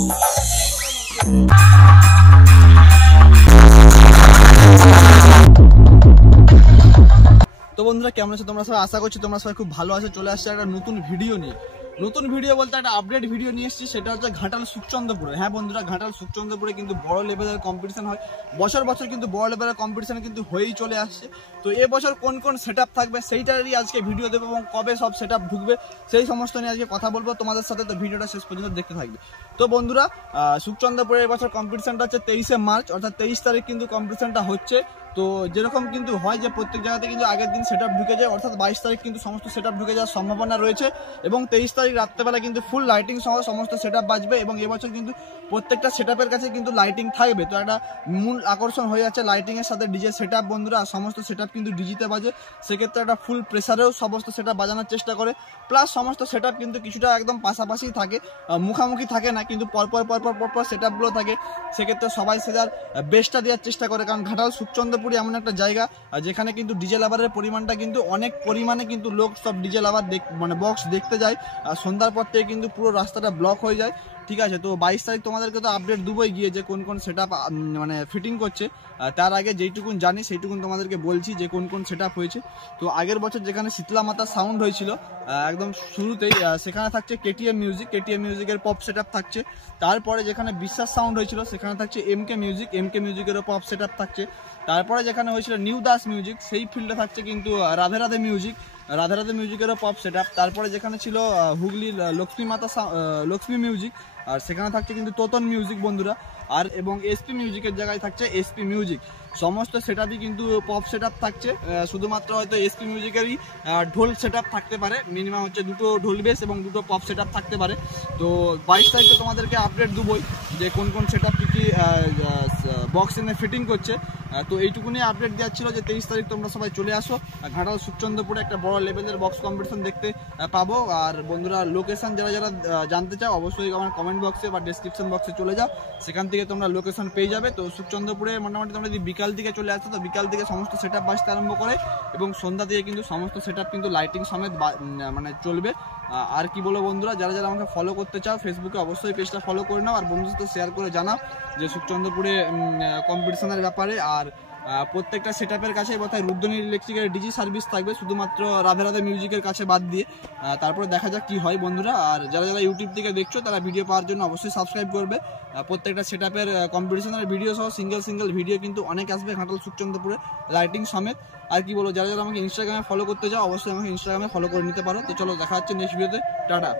তো বন্ধুরা কেমন আছো তোমরা সবাই? আশা করছি তোমরা সবাই খুব ভালো আছো। চলে আসছে একটা নতুন ভিডিও নিয়ে। নতুন ভিডিও বলতে একটা আপডেট ভিডিও নিয়ে এসেছি, সেটা হচ্ছে ঘাটাল সুখচন্দ্রপুরে। হ্যাঁ বন্ধুরা, ঘাটাল সুখচন্দ্রপুরে কিন্তু বড় লেভেলের কম্পিটিশন হয়। বছর বছর কিন্তু বড় লেভেলের কম্পিটিশন কিন্তু হয়েই চলে আসছে। তো এবছর কোন কোন সেট থাকবে সেইটারই আজকে ভিডিও দেবো, এবং কবে সব সেট ঢুকবে সেই সমস্ত নিয়ে আজকে কথা বলবো তোমাদের সাথে। তো ভিডিওটা শেষ পর্যন্ত দেখতে থাকবে। তো বন্ধুরা, সুখচন্দ্রপুরে এবছর কম্পিটিশনটা হচ্ছে 23শে মার্চ, অর্থাৎ 23 তারিখ কিন্তু কম্পিটিশনটা হচ্ছে। তো যেরকম কিন্তু হয় যে প্রত্যেক জায়গাতে কিন্তু আগের দিন সেট ঢুকে যায়, অর্থাৎ 22 তারিখ কিন্তু সমস্ত সেট ঢুকে যাওয়ার সম্ভাবনা রয়েছে, এবং 23 তারিখ রাত্রেবেলা কিন্তু ফুল লাইটিং সহ সমস্ত সেট বাজবে। এবং এবছর কিন্তু প্রত্যেকটা সেট কাছে কিন্তু লাইটিং থাকবে। তো একটা মূল আকর্ষণ হয়ে যাচ্ছে লাইটিং এর সাথে ডিজে সেট আপ। বন্ধুরা, সমস্ত সেট কিন্তু ডিজিতে বাজে, সেক্ষেত্রে একটা ফুল প্রেসারেও সমস্ত সেট বাজানোর চেষ্টা করে। প্লাস সমস্ত সেট কিন্তু কিছুটা একদম পাশাপাশি থাকে, মুখামুখি থাকে না, কিন্তু পরপর পরপর পরপর সেট আপগুলো থাকে। সেক্ষেত্রে সবাই সেটার বেস্টটা দেওয়ার চেষ্টা করে, কারণ ঘাটাল সুখচন্দ্রপুর এমন একটা জায়গা যেখানে কিন্তু ডিজে লাভারের পরিমাণটা কিন্তু অনেক পরিমাণে কিন্তু লোক সব ডিজে লাভার মানে বক্স দেখতে যায়। সন্ধ্যার পর থেকে কিন্তু পুরো রাস্তাটা ব্লক হয়ে যায়। ঠিক আছে, তো 22 তারিখ তোমাদেরকে তো আপডেট দুবোই গিয়ে যে কোন কোন সেট মানে ফিটিং করছে। তার আগে যেইটুকুন জানি সেইটুকুন তোমাদেরকে বলছি যে কোন কোন সেট হয়েছে। তো আগের বছর যেখানে শীতলা মাতা সাউন্ড হয়েছিল একদম শুরুতেই, সেখানে থাকছে কেটিএম মিউজিকের পপ সেট থাকছে। তারপরে যেখানে বিশ্বাস সাউন্ড হয়েছিল সেখানে থাকছে এমকে মিউজিকেরও পপ সেট থাকছে। তারপরে যেখানে হয়েছিল নিউ দাস মিউজিক, সেই ফিল্ডে থাকছে কিন্তু রাধে রাধে মিউজিকেরও পপ সেট। তারপরে যেখানে ছিল হুগলির লক্ষ্মী মিউজিক, আর সেখানে থাকছে কিন্তু তোতন মিউজিক বন্ধুরা। আর এবং এসপি মিউজিকের জায়গায় থাকছে এসপি মিউজিক। সমস্ত সেটআপই কিন্তু পপ সেটআপ থাকছে, শুধুমাত্র হয়তো এসপি মিউজিকেরই ঢোল সেটআপ থাকতে পারে। মিনিমাম হচ্ছে 2টো ঢোল বেস এবং 2টো পপ সেটআপ থাকতে পারে। তো 22 তারিখে তোমাদেরকে আপডেট দেবই যে কোন কোন সেটআপ কি বক্স এনে ফিটিং করছে। তো এইটুকুনি আপডেট দেওয়ার ছিল যে 23 তারিখ তোমরা সবাই চলে আসো ঘাটাল সুখচন্দ্রপুরে, একটা বড় লেভেলের বক্স কম্পিটিশন দেখতে পাবো। আর বন্ধুরা, লোকেশন যারা যারা জানতে চাও অবশ্যই আমার কমেন্ট বক্সে বা ডেসক্রিপশন বক্সে চলে যাও, সেখান থেকে তোমরা লোকেশন পেয়ে যাবে। তো সুখচন্দ্রপুরে মোটামুটি তোমরা যদি বিকাল দিকে চলে আসো, তো বিকাল থেকে সমস্ত সেট আপ বাজতে আরম্ভ করে, এবং সন্ধ্যা দিয়ে কিন্তু সমস্ত সেট আপ কিন্তু লাইটিং সমেত মানে চলবে। আর কি বলো বন্ধুরা, যারা যারা আমাকে ফলো করতে চাও ফেসবুকে অবশ্যই পেজটা ফলো করে নাও, আর বন্ধুদের সাথে শেয়ার করে জানাও যে সুখচন্দ্রপুরে কম্পিটিশনের ব্যাপারে। আর প্রত্যেকটা সেট আপের কাছে বোধহয় রুদ্রনী ইলেকট্রিকের ডিজি সার্ভিস থাকবে, শুধুমাত্র রাধে রাধে মিউজিকের কাছে বাদ দিয়ে। তারপরে দেখা যাক কি হয় বন্ধুরা। আর যারা যারা ইউটিউব থেকে দেখছো তারা ভিডিও পাওয়ার জন্য অবশ্যই সাবস্ক্রাইব করবে। প্রত্যেকটা সেট আপের কম্পিটিশনের ভিডিও সহ সিঙ্গেল ভিডিও কিন্তু অনেক আসবে ঘাটাল সুখচন্দ্রপুরে লাইটিং সমেত। আর কি বলো, যারা যারা আমাকে ইনস্টাগ্রামে ফলো করতে চাও অবশ্যই আমাকে ইনস্টাগ্রামে ফলো করে নিতে পারো। তো চলো, দেখা হচ্ছে নেক্সট ভিডিওতে। টাটা।